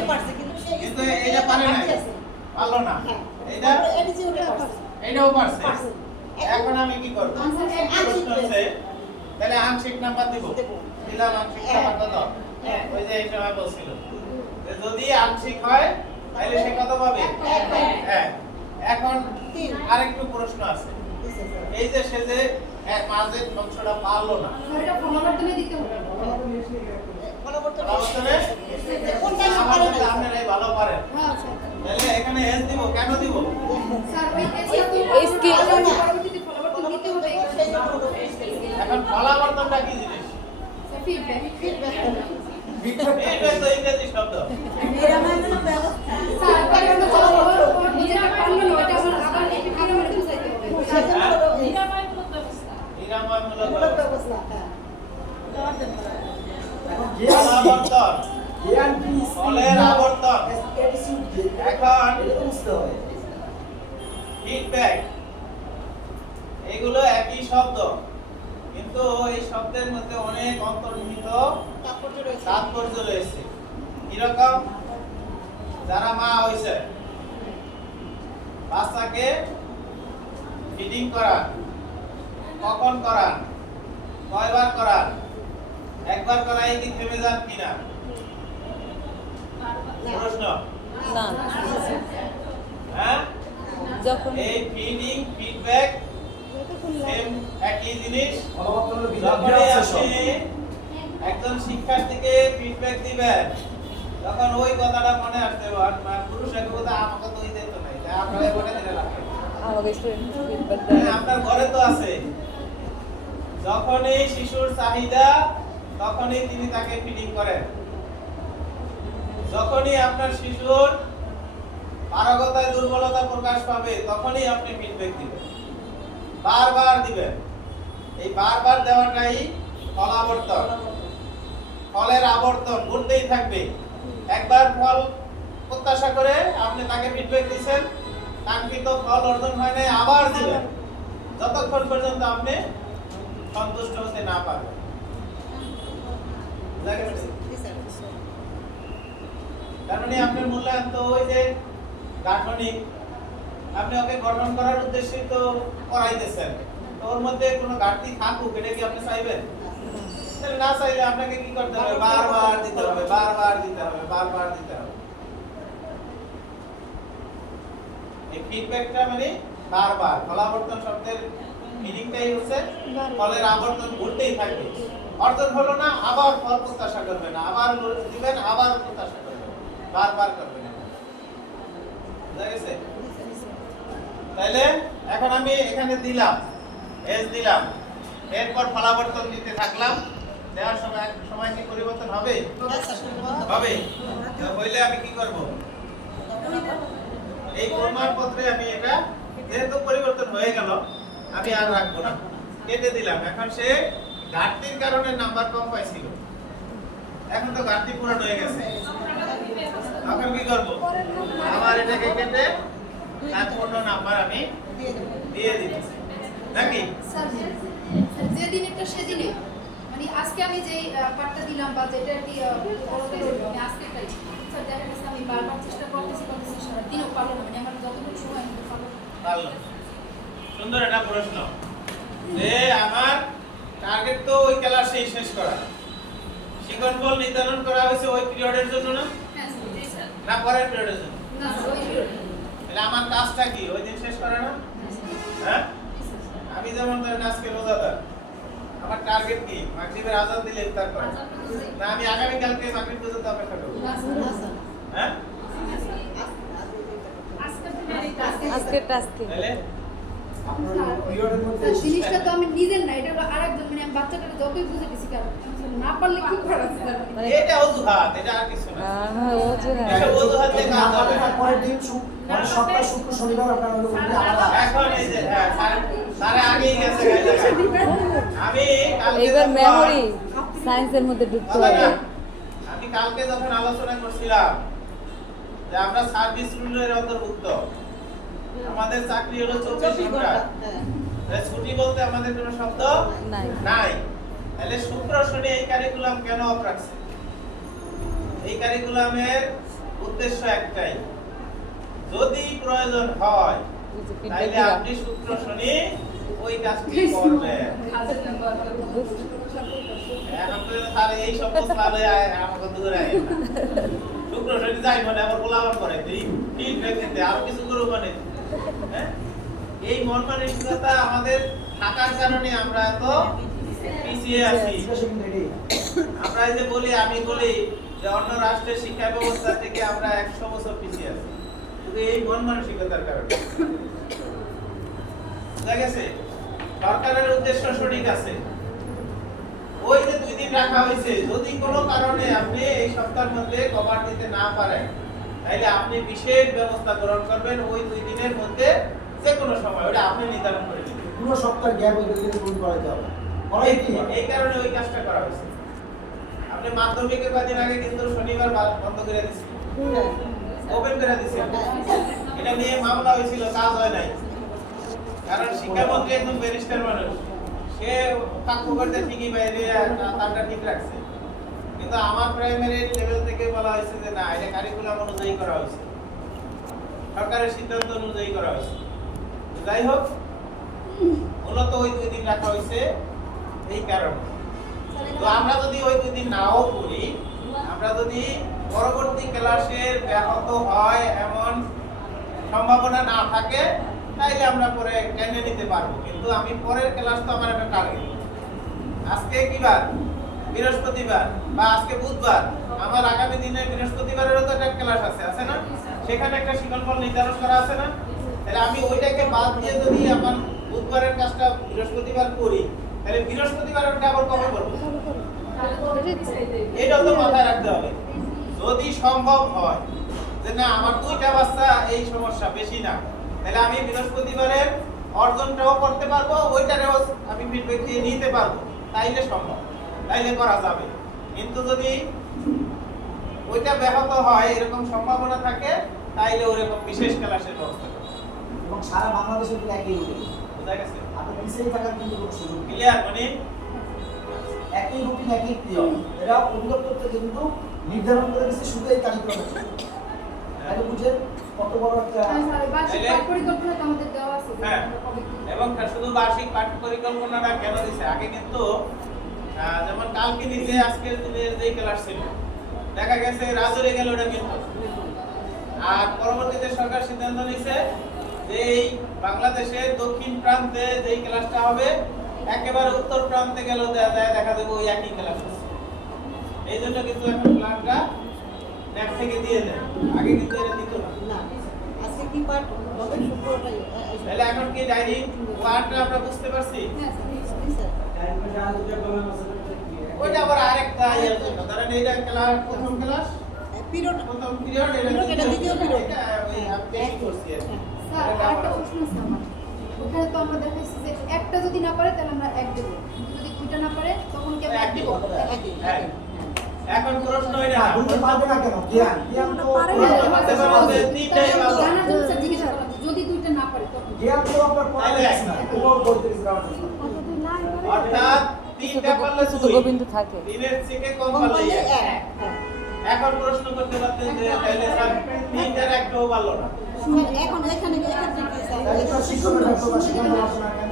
কিন্তু এটা পারে না, পারলো না। এটা এটাও পারছে। এখন আমি কি করব? প্রশ্ন হচ্ছে তাহলে আংশিক নাম্বার দিব। দিলাম আংশিক নাম্বার কত? ওই যে এই সময় বলছিল যে যদি আংশিক হয় তাহলে সে কত পাবে? 1। এখন আরেকটু প্রশ্ন আছে। এই যে সে যে মাঝের অংশটা পারলো না, এটা ফলাবর্তনে দিতে হবে। ফলাবর্তনে কোনটা আপনারাই ভালো পারেন। হ্যাঁ স্যার। তাহলে এখানে এস দিব, কেন দিব? স্যার ওই স্কিল পরবর্তীতে ফলাবর্তন দিতে হবে। এখন ফলাবর্তনটা কি জিনিস? Sir feedback. এটা তো ইংরেজি শব্দ। স্যার কারণ ও নিজেটা পারলো না, এটা আবার এপিগ্রামে বুঝাইতে হবে। নিরাময়মূলক ব্যবস্থা। ফলাবর্তন, ফলের আবর্তন। এখন ফিডব্যাক, এগুলো একই শব্দ, কিন্তু এই শব্দের মধ্যে অনেক অন্তর্নিহিত তাৎপর্য রয়েছে। কিরকম? যারা মা হইছে, বাচ্চাকে ফিডিং করান, কখন করান, কয়বার করান, একবার করাই কি থেমে যান কিনা? প্রশ্ন। না, হ্যাঁ, যখন এই ফিডিং ফিডব্যাক সেম একই জিনিস। যখন আপনি একজন শিক্ষার্থীকে ফিডব্যাক দিবেন তখন ওই কথাটা মনে আসতে হবে, পুরুষ একতা আমাকে তো ওই দিত নাই, আপনারা মনে দিলে লাগবে। আমাকে স্টুডেন্ট ফিডব্যাক দেয়। আপনার ঘরে তো আছে, যখনই শিশুর চাহিদা তখনই তিনি তাকে ফিডিং করেন। যখনই আপনার শিশুর পারগতায় দুর্বলতা প্রকাশ পাবে তখনই আপনি ফিডব্যাক দিবেন, বারবার দিবেন। এই বারবার দেওয়াটাই ফলাবর্তন। ফলের আবর্তন ঘুরতেই থাকবে। একবার ফল প্রত্যাশা করে আপনি তাকে ফিডব্যাক দিয়েছেন, কাঙ্ক্ষিত ফল অর্জন হয় নাই, আবার দিবেন যতক্ষণ পর্যন্ত আপনি সন্তুষ্ট হতে না পারবেন। তার মানে আপনার মূল্যায়ন তো ওই যে গাঠনিক, আপনি ওকে গঠন করার উদ্দেশ্যে তো করাইতেছেন, তো ওর মধ্যে কোনো ঘাটতি থাকুক এটা কি আপনি চাইবেন? তাহলে না চাইলে আপনাকে কি করতে হবে? বারবার দিতে হবে, বারবার দিতে হবে, বারবার দিতে হবে। এই ফিডব্যাকটা মানে বারবার। ফলাবর্তন শব্দের মিনিংটাই হচ্ছে ফলের আবর্তন ঘুরতেই থাকবে। অর্জন হলো না, আবার ফল প্রত্যাশা করবেন, আবার দিবেন, আবার প্রত্যাশা করবেন, বারবার করবেন। বুঝা গেছে? তাইলে এখন আমি এখানে দিলাম, এস দিলাম, এরপর ফলাবর্তন দিতে থাকলাম। দেওয়ার সময় কি পরিবর্তন হবে? হবে। হইলে আমি কি করব? এই প্রমাণপত্রে আমি এটা যেহেতু পরিবর্তন হয়ে গেল আমি আর রাখবো না, কেটে দিলাম। এখন সে ঘাটতির কারণে নাম্বার কম পাইছিল, এখন তো ঘাটতি পূরণ হয়ে গেছে। এখন কি করব? আমার এটাকে কেটে তার পূর্ণ নাম্বার আমি দিয়ে দিব নাকি? স্যার যেদিন এটা সেদিনে মানে আজকে আমি যেই পার্টটা দিলাম বা যেটা কি মানে আজকে তাই স্যার দেখা গেছে আমি বারবার চেষ্টা করতেছি সারা দিনও পারলো না, মানে আমার যতটুকু সময় আমি পারলো। সুন্দর একটা প্রশ্ন যে আমার টার্গেট তো ওই ক্লাসেই শেষ করা, শিক্ষণফল নির্ধারণ করা হয়েছে ওই পিরিয়ডের জন্য না? হ্যাঁ স্যার না পরের পিরিয়ডের জন্য? না স্যার ওই পিরিয়ড। তাহলে আমার কাজটা কি ওই দিন শেষ করা না? হ্যাঁ, আমি যেমন ধরেন আজকে রোজাদার, আমার টার্গেট কি? মাগরিবের আযান দিলে ইফতার করা, না আমি আগামী কালকে মাগরিব পর্যন্ত অপেক্ষা করব? হ্যাঁ, আজকের টাস্কে তাহলে জিনিসটা তো আমি নিজের না, এটা হলো আরেকজন, মানে আমি বাচ্চাটাকে যতই বুঝে দিছি কারণ না পারলে কি করা আছে স্যার? এটা অজুহাত, এটা আর কিছু না। অজুহাত। এটা অজুহাতে কাজ হবে না। পরের দিন মানে সপ্তাহ শুক্র শনিবার আপনার হলো আলাদা। এখন এই যে হ্যাঁ স্যার আগেই গেছে আমি কালকে এইবার যখন- মেমরি সায়েন্সের মধ্যে ঢুকতে কথা হবে। না, আমি কালকে যখন আলোচনা করছিলাম যে আমরা সার্ভিস রুলের অন্তর্ভুক্ত, আমাদের চাকরি হলো 24 ঘন্টা, ছুটি বলতে আমাদের কোনো শব্দ নাই। নাই। তাহলে শুক্র শনি এই কারিকুলাম কেন অফ রাখছে? এই কারিকুলামের উদ্দেশ্য একটাই, যদি প্রয়োজন হয় এই যে feedback তাইলে দিলাম। আপনি শুক্র শনি ওই কাজটি করবেন। এখন তো স্যার এই সব সালে আমাকে দূরে আয় না। শুক্র শনি যাই মানে আবার গোলাম করে তুই ফিডব্যাক দিতে আর কিছু করব মানে হ্যাঁ? এই মন মানসিকতা আমাদের থাকার কারণে আমরা এত পিছিয়ে আছি। আমরা এই যে বলি, আমি বলি যে অন্য রাষ্ট্রের শিক্ষা ব্যবস্থা থেকে আমরা 100 বছর পিছিয়ে আছি, কিন্তু এই মন মানসিকতার কারণে। বুঝা গেছে? সরকারের উদ্দেশ্য সঠিক আছে, ওই যে 2 দিন রাখা হয়েছে, যদি কোনো কারণে আপনি এই সপ্তাহের মধ্যে কভার দিতে না পারেন তাহলে আপনি বিশেষ ব্যবস্থা গ্রহণ করবেন ওই 2 দিনের মধ্যে, যে কোনো সময় ওটা আপনি নির্ধারণ করে দিবেন। পুরো সপ্তাহ গ্যাপ ওই দিকে পূরণ করাইতে হবে। করাই কি? এই কারণে ওই কাজটা করা হয়েছে। আপনি মাধ্যমিকের কদিন আগে কিন্তু শনিবার বন্ধ করে দিয়েছিলেন, ওপেন করে দিয়েছিলেন। এটা নিয়ে মামলা হয়েছিল, কাজ হয় নাই। কারণ শিক্ষামন্ত্রী একদম ব্যারিস্টার মানুষ, সে কাকু করতে ঠিকই বাইরে তারটা ঠিক রাখছে, কিন্তু আমার প্রাইমারি লেভেল থেকে বলা হয়েছে যে না, এটা কারিকুলাম অনুযায়ী করা হয়েছে, সরকারের সিদ্ধান্ত অনুযায়ী করা হয়েছে। যাই হোক, মূলত ওই 2 দিন রাখা হয়েছে এই কারণে। তো আমরা যদি ওই 2 দিন নাও করি, আমরা যদি পরবর্তী ক্লাসের ব্যাহত হয় এমন সম্ভাবনা না থাকে, তাইলে আমরা পরে টেনে নিতে পারবো। কিন্তু আমি পরের ক্লাস তো আমার একটা টার্গেট। আজকে কি বার? বৃহস্পতিবার বা আজকে বুধবার। আমার আগামী দিনে বৃহস্পতিবারেরও তো একটা ক্লাস আছে না? সেখানে একটা শিক্ষণফল নির্ধারণ করা আছে না? তাহলে আমি ওইটাকে বাদ দিয়ে যদি আমার বুধবারের কাজটা বৃহস্পতিবার করি, তাহলে বৃহস্পতিবারটা আবার কবে করবো? এটাও তো মাথায় রাখতে হবে। যদি সম্ভব হয় যে না, আমার 2টা বাচ্চা এই সমস্যা বেশি না, তাহলে আমি বৃহস্পতিবারের অর্জনটাও করতে পারবো, ওইটারেও আমি ফিডব্যাক দিয়ে নিতে পারবো, তাইলে সম্ভব, তাইলে করা যাবে। কিন্তু যদি ওইটা ব্যাহত হয়, এরকম সম্ভাবনা থাকে, তাইলে ওরকম বিশেষ ক্লাসের ব্যবস্থা করবো। এবং সারা বাংলাদেশের কিন্তু একই রুটিন। বুঝা গেছে? আপনি পিছিয়ে থাকার কিন্তু কোনো সুযোগ নেই। ক্লিয়ার? মানে একই রুটিন, একই নিয়ম। এরা অধিদপ্তর থেকে কিন্তু নির্ধারণ করে দিচ্ছে শুধু এই কারিকুলাম। তাহলে বুঝেন কত বড় একটা বার্ষিক পাঠ পরিকল্পনা তো আমাদের দেওয়া আছে। হ্যাঁ, এবং শুধু বার্ষিক পাঠ পরিকল্পনাটা কেন দিছে? আগে কিন্তু যেমন কালকে দিতে আজকের দিনের যে ক্লাস ছিল, দেখা গেছে রাজুরে গেল ওটা কিন্তু, আর পরবর্তীতে সরকার সিদ্ধান্ত নিছে যে এই বাংলাদেশের দক্ষিণ প্রান্তে যেই ক্লাসটা হবে, একেবারে উত্তর প্রান্তে গেলেও দেখা যাবে ওই একই ক্লাস আছে। এই জন্য কিন্তু এখন প্ল্যানটা নেক্সট থেকে দিয়ে দেয়, আগে কিন্তু এটা দিত না। আজকে কি পাঠ হবে? শুক্রবারটাই। তাহলে এখন কি ডায়েরি ওয়ার্ডটা আমরা বুঝতে পারছি? হ্যাঁ, ওইটা আবার আরেকটা ইয়ের জন্য, ধরেন এইটা ক্লাস, প্রথম ক্লাস, পিরিয়ড প্রথম পিরিয়ড, এটা দ্বিতীয় পিরিয়ড, এটা ওই আমি বেশি করছি আর কি। স্যার আরেকটা প্রশ্ন আছে আমার। ওখানে তো আমরা দেখাইছি যে একটা যদি না পারে তাহলে আমরা 1 দেব, কিন্তু যদি 2টা না পারে তখন কি আমরা 1 দেব? হ্যাঁ। এখন প্রশ্ন এটা না, দুটো পারবে না কেন? জ্ঞান তো করতে পারবো যে তিনটাই ভালো। জানার জন্য স্যার জিজ্ঞাসা করলাম যে যদি 2টা না পারে তখন জ্ঞান তো আপনার পড়া যাচ্ছে না। কোনো বলতে গ্রাউন্ড অর্থাৎ 3টা পারলে কিছু তো 2, গোবিন্দ থাকে। 3-এর থেকে কম পারলে 1। এখন প্রশ্ন করতে পারতেন যে তাহলে স্যার 3টার একটাও ভালো না। এখন এখানে তাহলে তো শিক্ষকের ব্যর্থতা শিক্ষানো হবে না কেন?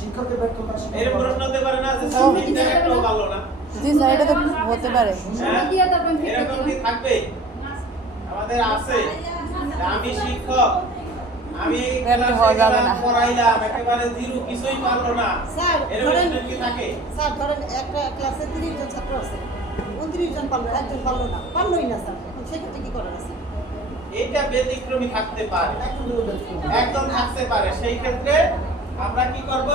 শিক্ষকের ব্যর্থতা এর শিক্ষানো প্রশ্ন হতে পারে না যে স্যার 3টার একটাও ভালো না। জি স্যার, এটা তো হতে পারে। হ্যাঁ? দিয়া তারপর ফিরে এরকম কি থাকবে? আমাদের আছে যে আমি শিক্ষক, আমি ব্যর্থ হওয়া যাবে না। পড়াইলাম, একেবারে জিরো, কিছুই পারলো না, স্যার এরকম ধরেন student কি থাকে? স্যার ধরেন একটা ক্লাসে 30 জন ছাত্র আছে, 29 জন পারলো, একজন পারলো না, পারলোই না স্যার, এখন সেক্ষেত্রে কি করেন স্যার? এইটা ব্যতিক্রমী থাকতে পারে, একদম থাকতে পারে। সেই ক্ষেত্রে আমরা কি করব?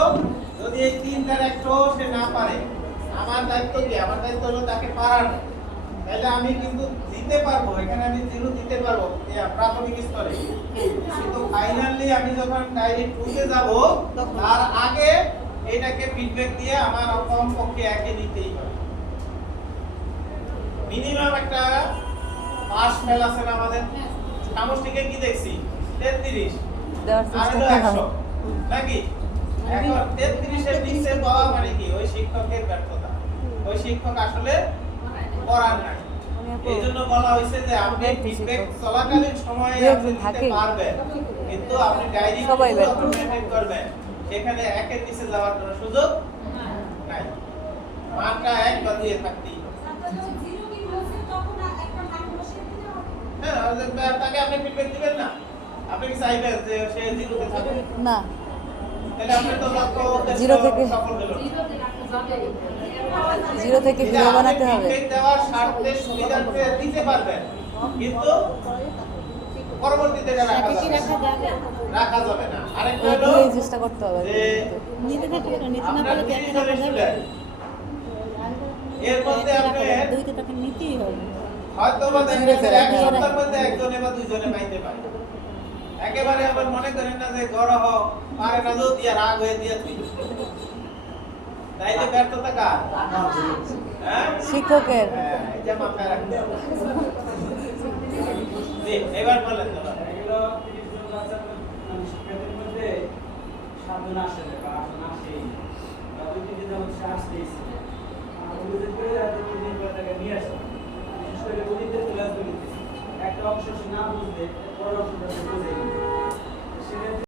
যদি এই 3টার একটাও সে না পারে, আমার দায়িত্ব কি? আমার দায়িত্ব হলো তাকে পারানো। তাহলে আমি কিন্তু দিতে পারবো, এখানে আমি জিরো দিতে পারবো প্রাথমিক স্তরে, কিন্তু ফাইনালি আমি যখন ডাইরেক্ট 2-তে যাব, তার আগে এটাকে ফিডব্যাক দিয়ে আমার কমপক্ষে 1-এ নিতেই হবে। মিনিমাম একটা পাস ফেল আছে না আমাদের? সামষ্টিকে কি দেখছি? 33, দেওয়ার আর চেষ্টা হলো করা 100, নাকি? এখন 33-এর নিচে পাওয়া মানে কি? ওই শিক্ষকের ব্যর্থতা, ওই শিক্ষক আসলে পড়ার নাই। এই জন্য বলা হয়েছে যে আপনি ফিডব্যাক চলাকালীন সময়ে দু আপনি একদিন দিতে থাকেই। পারবেন, কিন্তু আপনি ডায়েরি সবাই ব্যর্থ। মেনটেন করবেন, সেখানে একের নিচে যাওয়ার কোনো সুযোগ নাই। মানটা এক বা দুইয়ে থাকতেই হবে। হ্যাঁ, আর তাকে আপনি ফিডব্যাক দিবেন না, আপনি কি চাইবেন যে সে জিরোতে থাকবে? না, তাহলে আপনি তো লক্ষ্য উদ্দেশ্য জিরো থেকে- সফল হলো না। জিরো থেকে হিরো বানাতে হবে। ফিডব্যাক দেওয়ার স্বার্থে সুবিধার্থে দিতে পারবেন, কিন্তু পরবর্তীতে এটা রাখা যাবে না। আরেকটা হলো দুটোই চেষ্টা করতে হবে। যে আপনার 30 জনের student, এর মধ্যে আপনি হয়তো বা দেখেন যে এক সপ্তাহের মধ্যে একজনে বা দুইজনে পাইতে পারে। একেবারে আবার মনে করেন না যে গরহ পারে না তো দিয়া রাগ হয়ে দিয়া তুই, তাইলে ব্যর্থতা কার? হ্যাঁ, শিক্ষকের। হ্যাঁ, এটা মাথায় রাখতে হবে। জি, এবার বলেন তো। এগুলো 30 জন বাচ্চা মানে শিক্ষার্থীর মধ্যে 7 জন আসে না বা 8 জন আসেই বা 2-3 জন হচ্ছে আসতেইছে। আর ওদের করে আর 2-3 বার টাকা নিয়ে আসে, বিশেষ করে গণিতের ক্লাসগুলিতে একটা অংশ সে না বুঝলে পরের অংশটা সে বোঝে। সেক্ষেত্রে